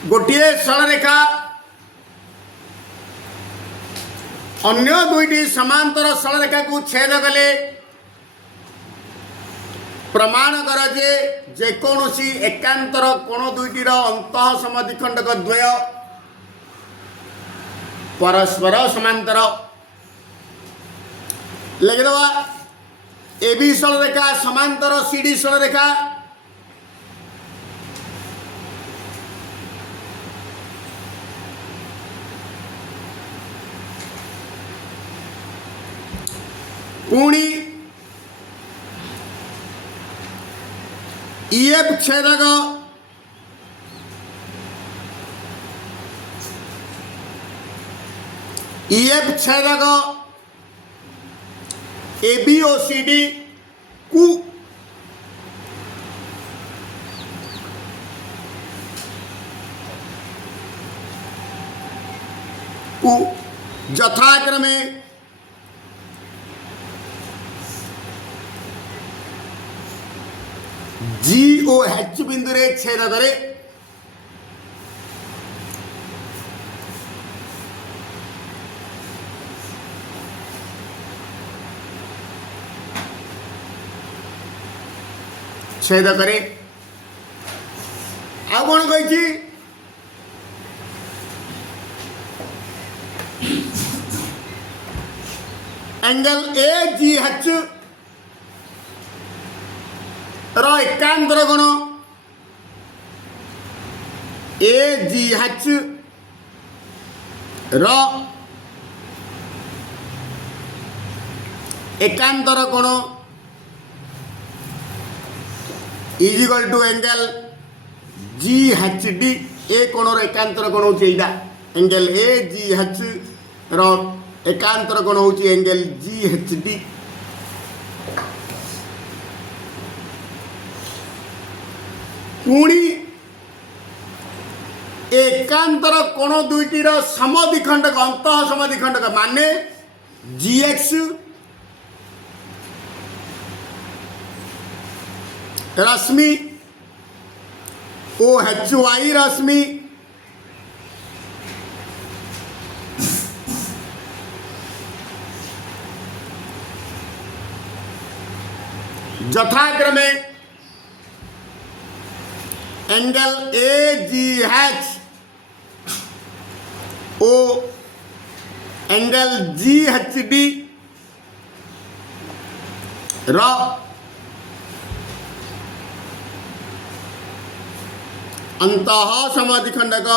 गोटे सरलरेखा अन्य दुईटी समांतर सरलरेखा को छेद कले प्रमाण कर जे जेकोसी एकांतर कोण दुईटीर अंतः समद्विखंडक द्वय परस्पर समांतर लिखिदवा एबी सरलरेखा समांतर सीडी सरलरेखा पुणी ईएफ छेदक एबी और सीडी को यथाक्रमे जी ओ एच बिंदु रे छेद करे आ कौन कही एंगल ए जी एच एकांतर कोण ए जी एच एकांतर कोण is equal to angle G H D A कोण एकांतर कोण होची एटा एंगल ए जी एच एकांतर कोण होची एंगल जी एच डी पुणी एकांतर कोण दुईटीर समद्विखंडक अंतः समद्विखंडक माने जी एक्स रश्मि ओ एच वाई रश्मि यथाक्रमे एंगल ए जी एच ओ एंगल जी एच डी अंतः समद्विखंडक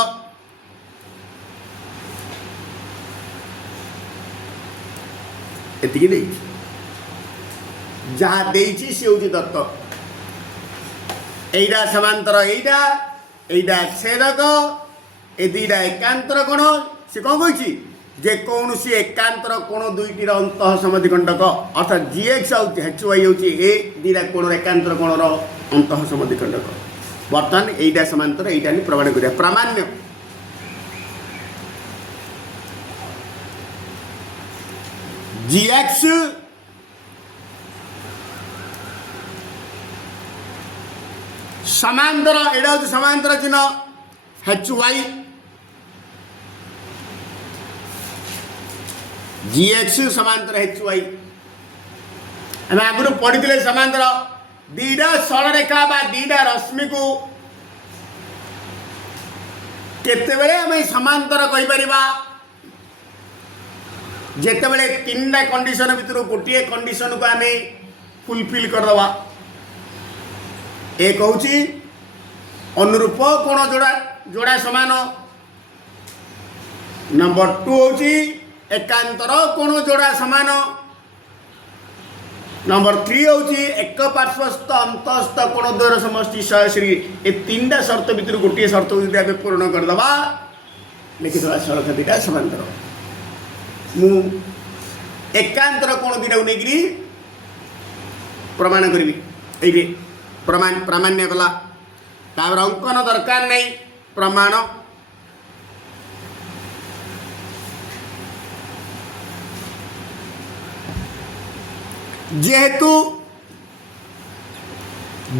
एतिकी देई जहाँ देइछि से होछि दत्त एटा समांतर एटा छेदक ए दुईटा एकांतर कोण से कौन कही जे कौन सी एकांतर कोण दुईटीर अंतः समद्विखंडक अर्थात जी एक्स आउ एच वाई हूँ ए दुईटा कोण एकांतर कोणर अंतः समद्विखंडक बर्तमान एटा समांतर एटा नहीं प्रमाण करिया प्रामाण्य जी एक्स समांतर एटा हूँ समांतर चिन्ह एच वाई जी एक्स समांतर एच वाई आम आगुरी पढ़ी समांतर दीटा सरलरेखा बा दीटा रश्मि को केतेबेले आम समांतर कहीपर जितेबले तीन टा कंडीशन भितर गोटे कंडीशन को आम फुलफिल करदे एक हूँ अनुरूप कोण जोड़ा जोड़ा समान नंबर टू हूँ एकांतर कोण जोड़ा समान नंबर थ्री हूँ एक पार्श्वस्थ अंतस्थ कोण द्वयर समष्टि सयश्री ए तीन टा शर्त भितर गोटे शर्त को आम पूर्ण करदे लिखिदा सरलरेखा दुईटा समांतर मु एकांतर कोण दुईटा को लेकिन प्रमाण करी ये प्रामाण्य कला तापर अंकन दरकार नहीं प्रमाण जेहेतु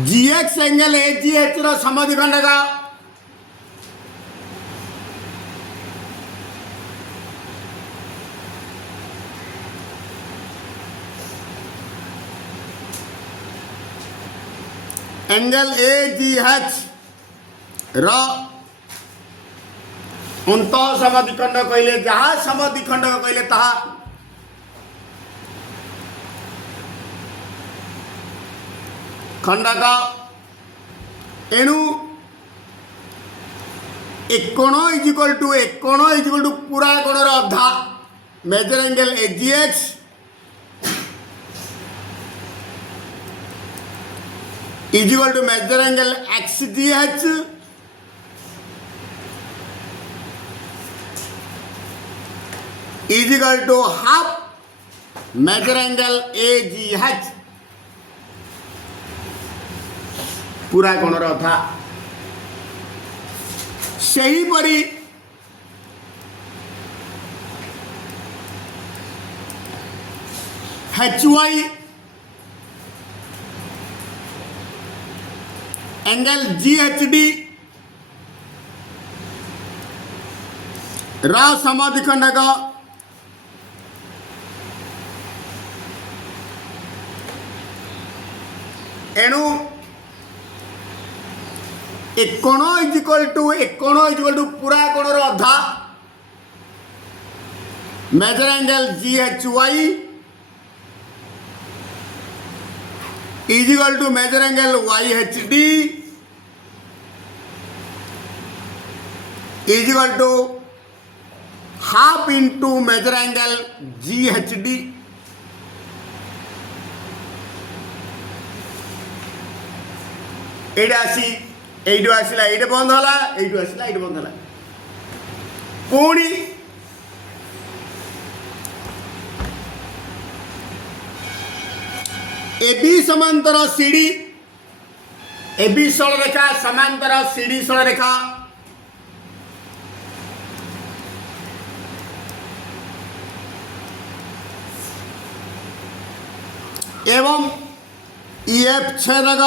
G X angle A G H समद्विखंडक एंगल ए जी एच रो अंत समद्विखंड कहले जहाँ समद्विखंड कहले ताहा खंडक एणु एक कोण इज इक्वल टू पूरा कोणर अधा major angle A G H is equal to major angle X G H is equal to half major angle A G H पूरा कोणर अधा सही परी H Y angle G H D रा समद्विखंडक एणु एक कोण इज इक्वल टू पूरा कोणर अधा major angle G H Y is equal to major angle Y H D is equal to half into measure angle G H D এইটু আসিলা এইটা বন্ধ হলা এইটু আসিলা এইটা বন্ধ হলা পুଣି এবি সমান্তর সিডি এবি সরলরেখা সমান্তর সিডি সরলরেখা एवं ईएफ छेदक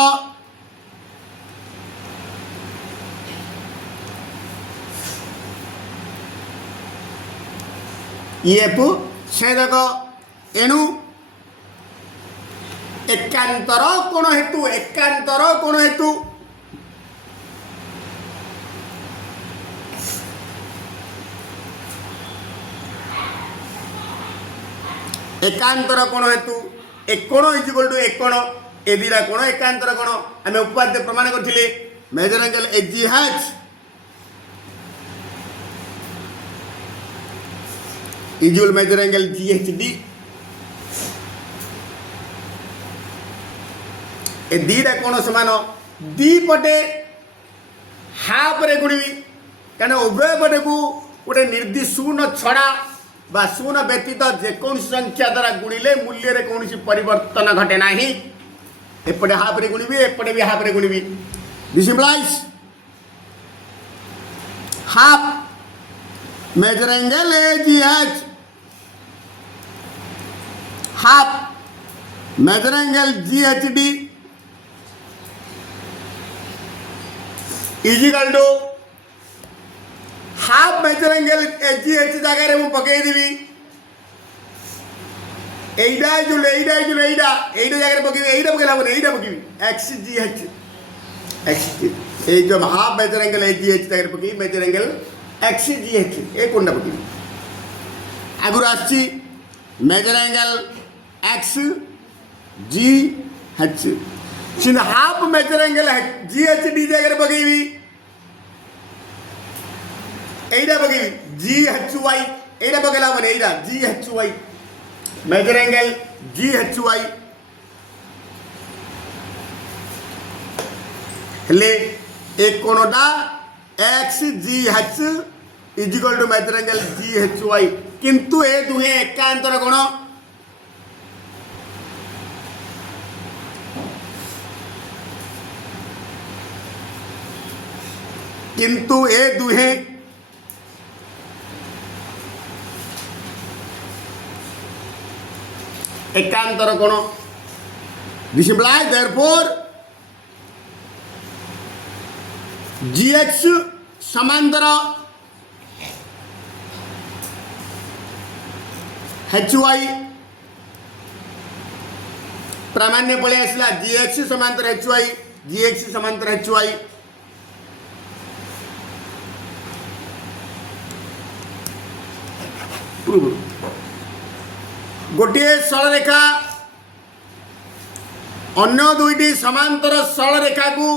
ईएफ छेदक एणु एकांतर कोण हेतु एकांतर कोण हेतु एक कोण इज इक्वल टू एक कोण ए दिला कोण एकांतर कोण आम उपाध्याय प्रमाण करथिले measure angle A G H equal measure angle G H D ए दीटा कोण समान दी पटे हाफ रे गुणिबी कारण उभय पटे को गोटे निर्दिष्ट शून्य छड़ा बा शून्य व्यतीत जेकोसी संख्या द्वारा गुणिले मूल्य रे कौन परिवर्तन घटे ना एपटे हाफ रे गुणिबी एपटे भी हाफ रे गुणिबी this implies half major angle A G H half major angle G H D is equal to half major angle A G H जगह मु पकई देबी एइडा जगह पकेबी एइडा पकेला बोले एइडा पकेबी एक्सजीएच एक्स ए जो हाफ मेजर एंगल एजीएच जगह पकेबी मेजर एंगल एक्सजीएच ए कोनडा पकेबी आगुर आछि measure angle X G H सिंध हाफ मेजर एंगल जीएचडी जगह पकेबी एइडा पकेबी जीएचवाई एइडा पकेला बोले एइडा जीएचवाई मेजर एंगल जीएचवाई हेले एक कोणटा X G H is equal to major angle G H Y किंतु ए दुहे एकांतर कोण किंतु ए दुहे एकांतर कोण दिस इंप्लाइज देयरफॉर जीएच समांतर एचवाई प्रामाण्य पळे आसला जीएच समांतर एचवाई GX समांतर HY गोटे सरल रेखा अन्य दुईटी समांतर सरल रेखा को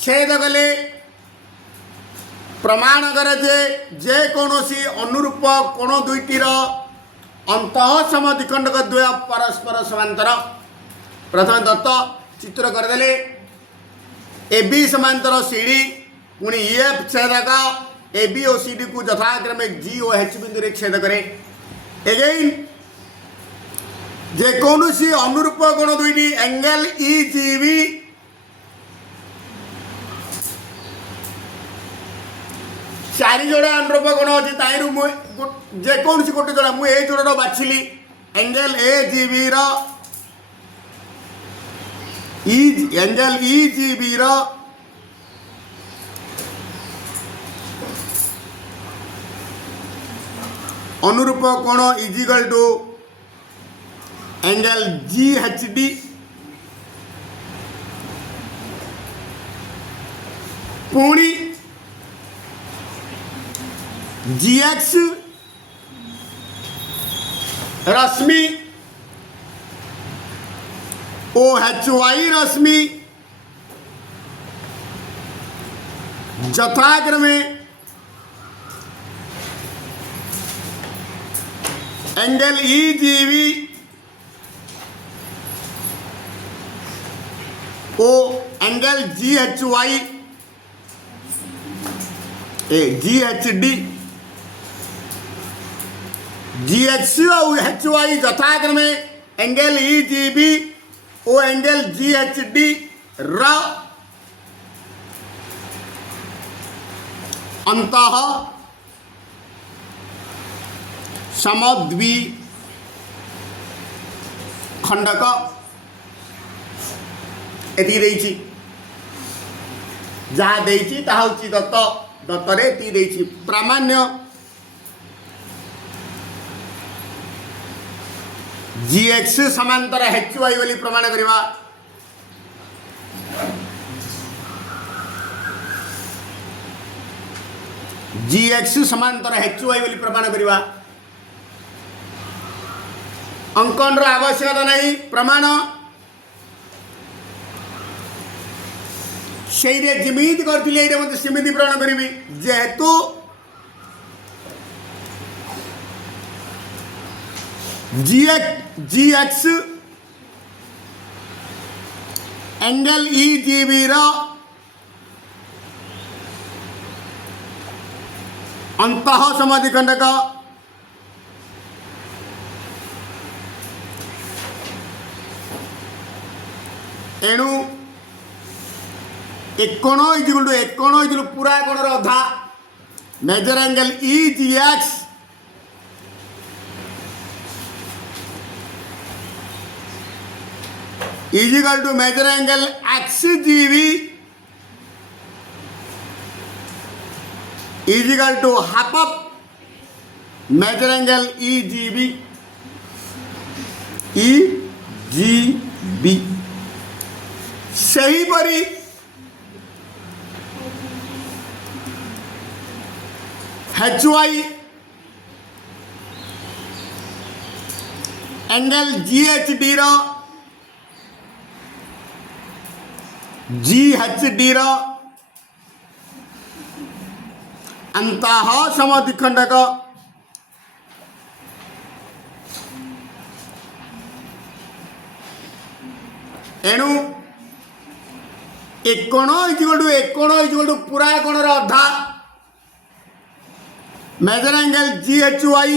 छेद कले प्रमाण करे जे कौनसी अनुरूप कोण दुईटीर अंतः समद्विखंडक द्वय परस्पर समांतर प्रथम दत्त चित्र करदेले AB समांतर CD पुणी EF छेदक AB और CD को यथाक्रमे G और H बिंदु रे छेद करे एगेन जे कौनसी अनुरूप कोण दुईटी एंगल EGB चारि जोड़ा अनुरूप कोण अच्छी ताइरु जे कौनसी गोटे जोड़ा मुझे ए जोड़ा बाछिली एंगल AGB एंगल EGB अनुरूप कोण इजिकल टू एंगल GHD पुणी GX रश्मि OHY रश्मि यथाक्रमे एंगल EGB ओ एंगल GHY GHD GX और HY यथाक्रमे एंगल EGB ओ एंगल GHD र अंतः समद्वि खंडक एति देछि जहाँ देछि ताहा होछि दत्त दत्तरे एति देछि प्रामाण्य GX समांतर HY बोली प्रमाण करिवा GX समांतर HY बोली प्रमाण करिवा अंकन आवश्यकता नहीं प्रमाण से जमीत करथिले मत सेमिति प्रमाण करी जेहेतु GX एंगल EGB अंतः समद्विखंडक एणु एक कोण इजिकल टू एक कोण इजिकल पूरा कोण अधा major angle EGX is equal to major angle XGB is equal to half of major angle EGB सही परी HY एंगल GHD GHD अंतः समद्विखंडक एणु एक कोण इजिकल टू पूरा कोण अधा major angle GHY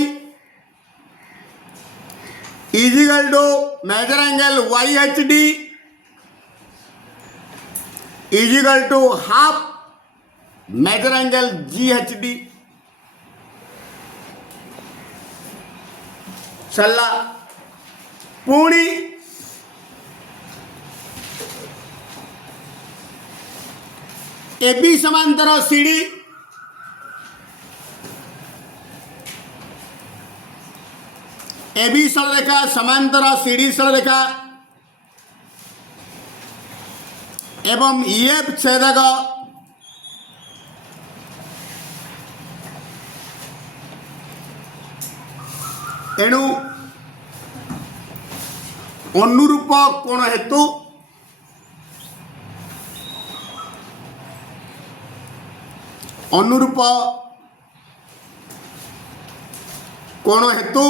is equal to major angle YHD is equal to half major angle GHD चला पुणी AB समांतर CD AB सरलरेखा समांतर CD सरलरेखा एवं EF छेदक एणु अनुरूप कोण हेतु अनुरूप कोण हेतु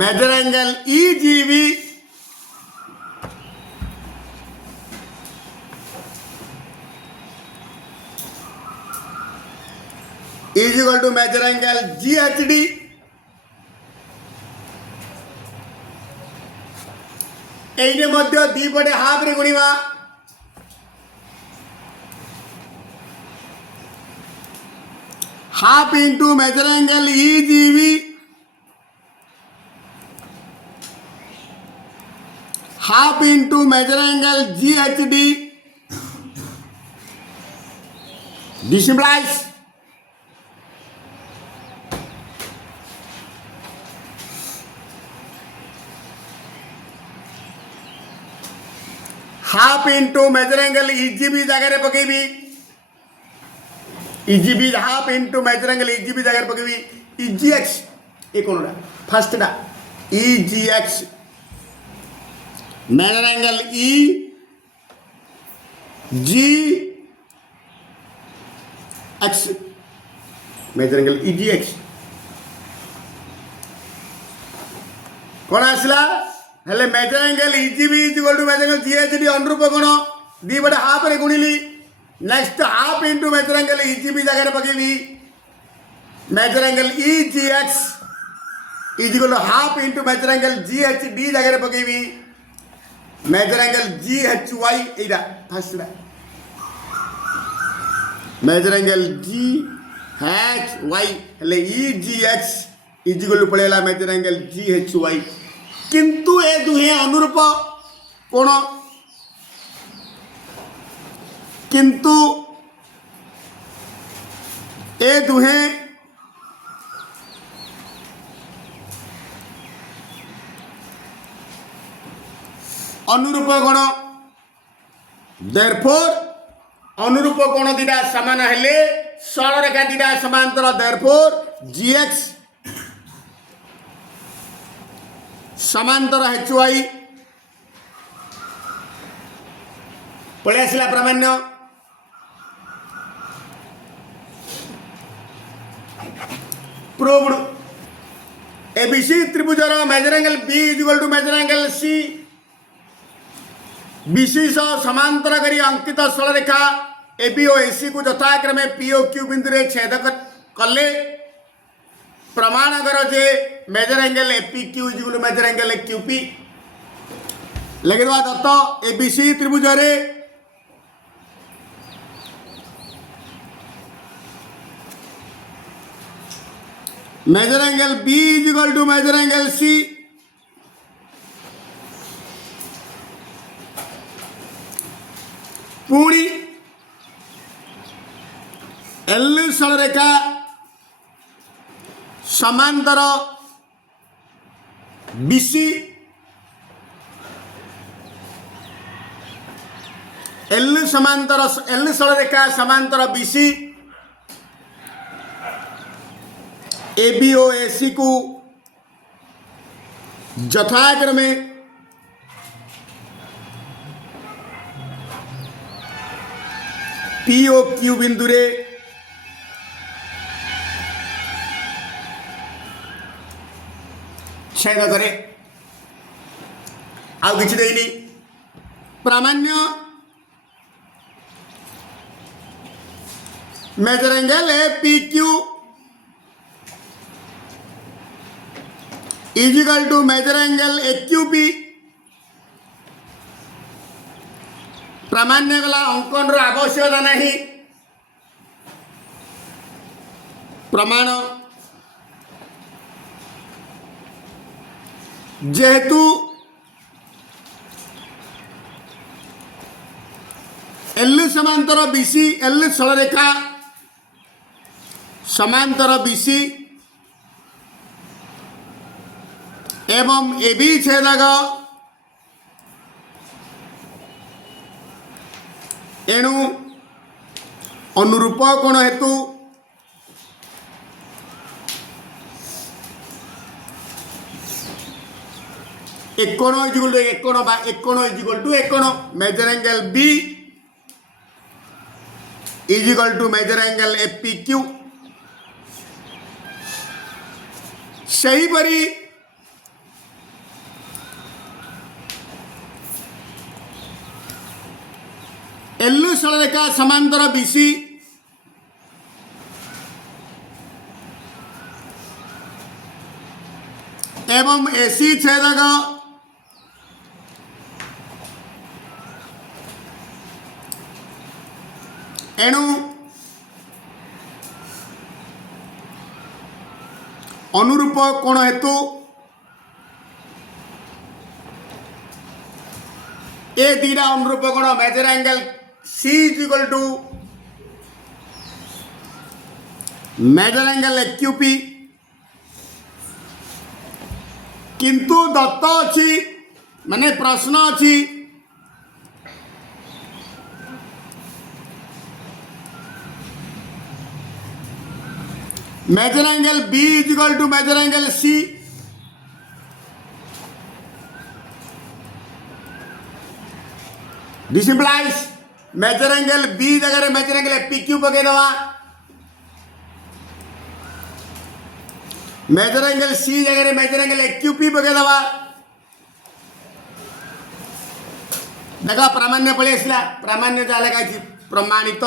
measure angle EGB is equal to measure angle GHD एइने मध्य दी पटे हाफ रे गुणिबा half into measure angle EGB half into measure angle GHD this implies half into measure angle EGB जगह पकेबी EGB half into measure angle EGB जगह पकेबी EGX ये कौन रा फर्स्ट टा EGX measure angle EGX measure angle EGX कौन आसला हेले measure angle EGB is equal to major angle GHD अनुरूप कोण दी बटे हाफ रे गुणिली next half into measure angle EGB जगह पकेबी measure angle EGX is equal to half into measure angle GHD जगह पकेबी मेजर एंगल GHY एटा फर्स्ट रा मेजर एंगल GHY हेले EGX इज इक्वल टू पड़ेला मेजर एंगल GHY किंतु ए दुहे अनुरूप कोण किंतु ए दुहे अनुरूप कोण देयरफॉर अनुरूप कोण दिटा समान हेले सरल रेखा दिटा समांतर देयरफॉर GX समांतर HY पळे आसला प्रामाण्य प्रूव्ड ABC त्रिभुजर measure angle B is equal to major angle C BC सह समांतर करी अंकित सरल रेखा AB और AC को यथाक्रमे P और Q बिंदु रे छेद कले प्रमाण करो जे measure angle APQ is equal to major angle QP लगे दत्त ABC त्रिभुज रे measure angle B is equal to major angle C पुणी L सरल रेखा समांतर BC L समांतर L सरल रेखा समांतर BC AB और AC को यथाक्रमे P और Q बिंदु रे छेद करे आउ किछि देइनी प्रामाण्य measure angle APQ is equal to major angle AQP प्रामाण्य गला अंकन आवश्यकता नहीं प्रमाण जेहेतु L समांतर BC L सरल रेखा समांतर BC एवं AB छेदक एणु अनुरूप कोण हेतु एकोण इज इक्वल टू एकोण measure angle B is equal to major angle APQ सेहीपरि एल्यू सरलरेखा समांतर बीसी एवं एसी छेदक एणु अनुरूप कोण हेतु ए दीटा अनुरूप कोण measure angle C is equal to major angle AQP किंतु दत्त अच्छी माने प्रश्न अच्छी measure angle B is equal to major angle C this implies measure angle B जगह मेजर एंगल एपीक्यू पकई दवा मेजर एंगल सी जगह मेजर एंगल एक्यूपी पकई दवा देखा प्रामाण्य पलि आसला प्रामाण्य जाले का प्रमाणित